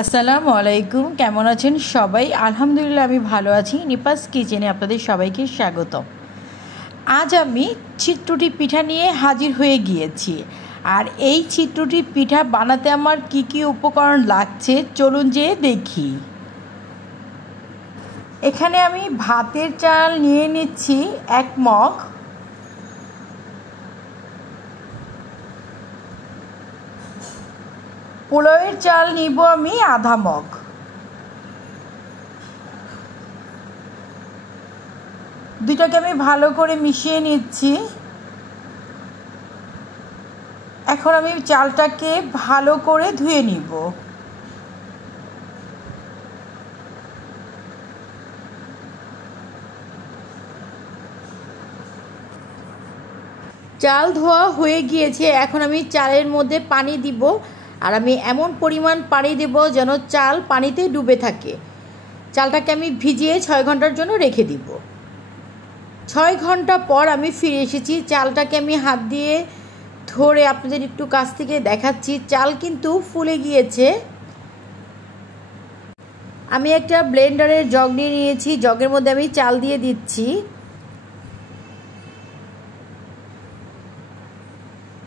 আসসালামু আলাইকুম, কেমন আছেন সবাই? আলহামদুলিল্লাহ আমি ভালো আছি। নিপাস কিচেনে আপনাদের সবাইকে স্বাগত। আজ আমি চিত্রটি পিঠা নিয়ে হাজির হয়ে গিয়েছি। আর এই চিত্রটি পিঠা বানাতে আমার কি কি উপকরণ লাগছে চলুন যেয়ে দেখি। এখানে আমি ভাতের চাল নিয়ে নিচ্ছি 1 মগ। পোলাওয়ের চাল নিব আমি আধা মগ। দুইটাকে আমি ভালো করে মিশিয়ে নিচ্ছি। এখন আমি চালটাকে ভালো করে ধুয়ে নিব। চাল ধোয়া হয়ে গিয়েছে, এখন আমি চালের মধ্যে পানি দিব। আর আমি এমন পরিমাণ পানি দেব যেন চাল পানিতে ডুবে থাকে। চালটাকে আমি ভিজিয়ে 6 ঘন্টার জন্য রেখে দিব। 6 ঘন্টা পর আমি ফিরে এসেছি। চালটাকে আমি হাত দিয়ে ধরে আপনাদের একটু কাছ থেকে দেখাচ্ছি। চাল কিন্তু ফুলে গিয়েছে। আমি একটা ব্লেন্ডারের জগ নিয়ে নিয়েছি, জগের মধ্যে আমি চাল দিয়ে দিচ্ছি।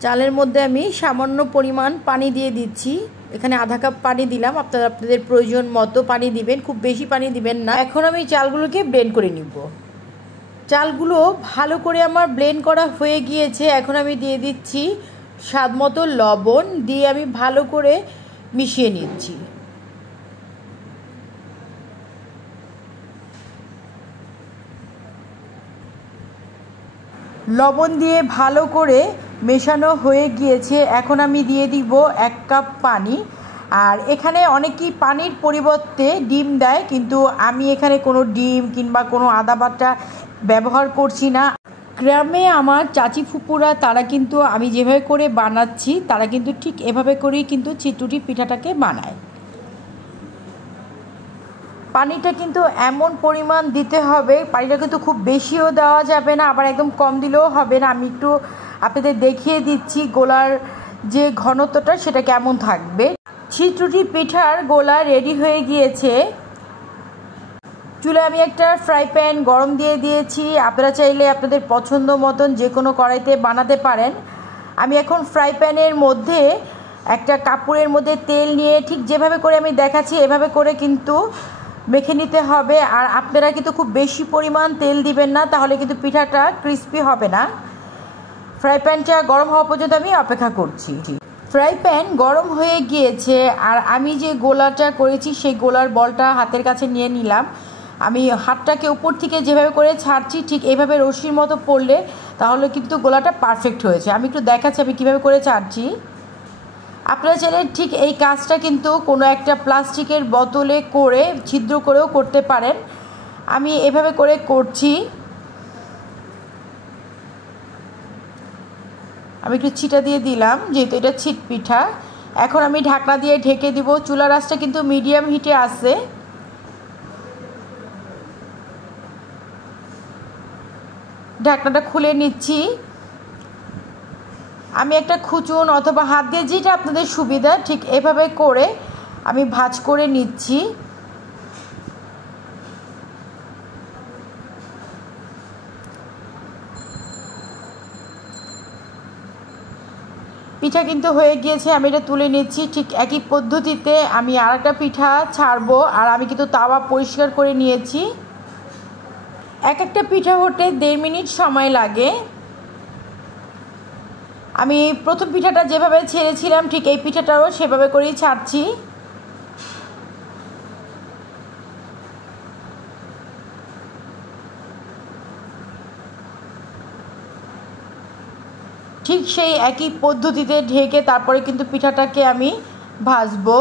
চালের মধ্যে আমি সামান্য পরিমাণ পানি দিয়ে দিচ্ছি। এখানে আধা কাপ পানি দিলাম, আপনারা আপনাদের প্রয়োজন মতো পানি দিবেন, খুব বেশি পানি দিবেন না। এখন আমি চালগুলোকে ব্লেন্ড করে নিব। চালগুলো ভালো করে আমার ব্লেন্ড করা হয়ে গিয়েছে। এখন আমি দিয়ে দিচ্ছি স্বাদ মতো লবণ, দিয়ে আমি ভালো করে মিশিয়ে নিচ্ছি। লবণ দিয়ে ভালো করে মেশানো হয়ে গিয়েছে। এখন আমি দিয়ে দিব 1 কাপ পানি। আর এখানে অনেকেই পানির পরিবর্তে ডিম দেয়, কিন্তু আমি এখানে কোনো ডিম কিংবা কোনো আদা বাটা ব্যবহার করছি না। গ্রামে আমার চাচি ফুপুরা তারা কিন্তু আমি যেভাবে করে বানাচ্ছি তারা কিন্তু ঠিক এভাবে করেই কিন্তু চিত্রটি পিঠাটাকে বানায়। পানিটা কিন্তু এমন পরিমাণ দিতে হবে, পানিটা কিন্তু খুব বেশিও দেওয়া যাবে না, আবার একদম কম দিলেও হবে না। আমি একটু আপনাদের দেখিয়ে দিচ্ছি গোলার যে ঘনত্বটা সেটা কেমন থাকবে। চিত্রটি পিঠার গোলা রেডি হয়ে গিয়েছে। চুলায় আমি একটা ফ্রাই প্যান গরম দিয়ে দিয়েছি। আপনারা চাইলে আপনাদের পছন্দ মতন যে কোনো কড়াইতে বানাতে পারেন। আমি এখন ফ্রাই প্যানের মধ্যে একটা কাপড়ের মধ্যে তেল নিয়ে ঠিক যেভাবে করে আমি দেখাচ্ছি এভাবে করে কিন্তু মেখে নিতে হবে। আর আপনারা কিন্তু খুব বেশি পরিমাণ তেল দিবেন না, তাহলে কিন্তু পিঠাটা ক্রিস্পি হবে না। ফ্রাই প্যানটা গরম হওয়া পর্যন্ত আমি অপেক্ষা করছি। ফ্রাই প্যান গরম হয়ে গিয়েছে। আর আমি যে গোলাটা করেছি সেই গোলার বলটা হাতের কাছে নিয়ে নিলাম। আমি হাতটাকে উপর থেকে যেভাবে করে ছাড়ছি ঠিক এইভাবে রশির মতো পড়লে তাহলে কিন্তু গোলাটা পারফেক্ট হয়েছে। আমি একটু দেখাচ্ছি আমি কীভাবে করে ছাড়ছি। আপনারা চাইলে ঠিক এই কাজটা কিন্তু কোনো একটা প্লাস্টিকের বোতলে করে ছিদ্র করেও করতে পারেন। আমি এভাবে করে করছি। আমি একটু ছিটা দিয়ে দিলাম যেহেতু এটা ছিট পিঠা। এখন আমি ঢাকনা দিয়ে ঢেকে দিব। চুলার আঁচটা কিন্তু মিডিয়াম হিটে আছে। ঢাকনাটা খুলে নিচ্ছি। আমি একটা খুচুন অথবা হাত দিয়ে যেটা আপনাদের সুবিধা ঠিক এভাবে করে আমি ভাঁজ করে নিচ্ছি। পিঠা কিন্তু হয়ে গিয়েছে, আমি এটা তুলে নিচ্ছি। ঠিক একই পদ্ধতিতে আমি আরেকটা পিঠা ছাড়বো। আর আমি কিন্তু তাওয়া পরিষ্কার করে নিয়েছি। এক একটা পিঠা হতে 1.5 মিনিট সময় লাগে। আমি প্রথম পিঠাটা যেভাবে ছেড়েছিলাম ঠিক এই পিঠাটাও সেভাবে করেই ছাড়ছি। ঠিক সেই একই পদ্ধতিতে ঢেকে তারপরে কিন্তু পিঠাটাকে আমি ভাজবো।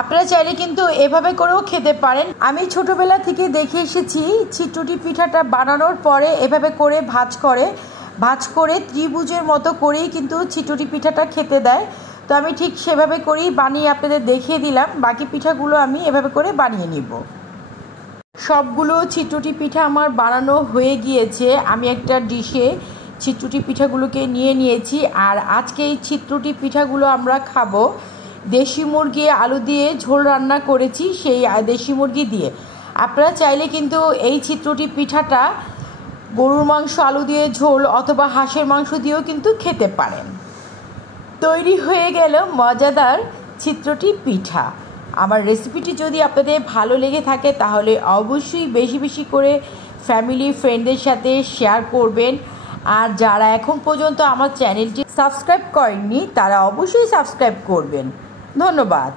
আপনারা চাইলে কিন্তু এভাবে করেও খেতে পারেন। আমি ছোটোবেলা থেকে দেখে এসেছি চিত্রটি পিঠাটা বানানোর পরে এভাবে করে ভাঁজ করে ত্রিভুজের মতো করেই কিন্তু চিত্রটি পিঠাটা খেতে দেয়। তো আমি ঠিক সেভাবে করেই বানিয়ে আপনাদের দেখিয়ে দিলাম। বাকি পিঠাগুলো আমি এভাবে করে বানিয়ে নিব। সবগুলো চিত্রটি পিঠা আমার বানানো হয়ে গিয়েছে। আমি একটা ডিশে চিত্রুটি পিঠাগুলোকে নিয়ে নিয়েছি। আর আজকে এই চিত্রুটি পিঠাগুলো আমরা খাবো দেশি মুরগি আলু দিয়ে ঝোল রান্না করেছি, সেই দেশি মুরগি দিয়ে। আপনারা চাইলে কিন্তু এই চিত্রুটি পিঠাটা গরুর মাংস আলু দিয়ে ঝোল অথবা হাঁসের মাংস দিয়েও কিন্তু খেতে পারেন। তৈরি হয়ে গেল মজাদার চিত্রটি পিঠা। আমার রেসিপিটি যদি আপনাদের ভালো লেগে থাকে তাহলে অবশ্যই বেশি বেশি করে ফ্যামিলি ফ্রেন্ডদের সাথে শেয়ার করবেন। আর যারা এখন পর্যন্ত আমার চ্যানেলটি সাবস্ক্রাইব করেননি তারা অবশ্যই সাবস্ক্রাইব করবেন। ধন্যবাদ।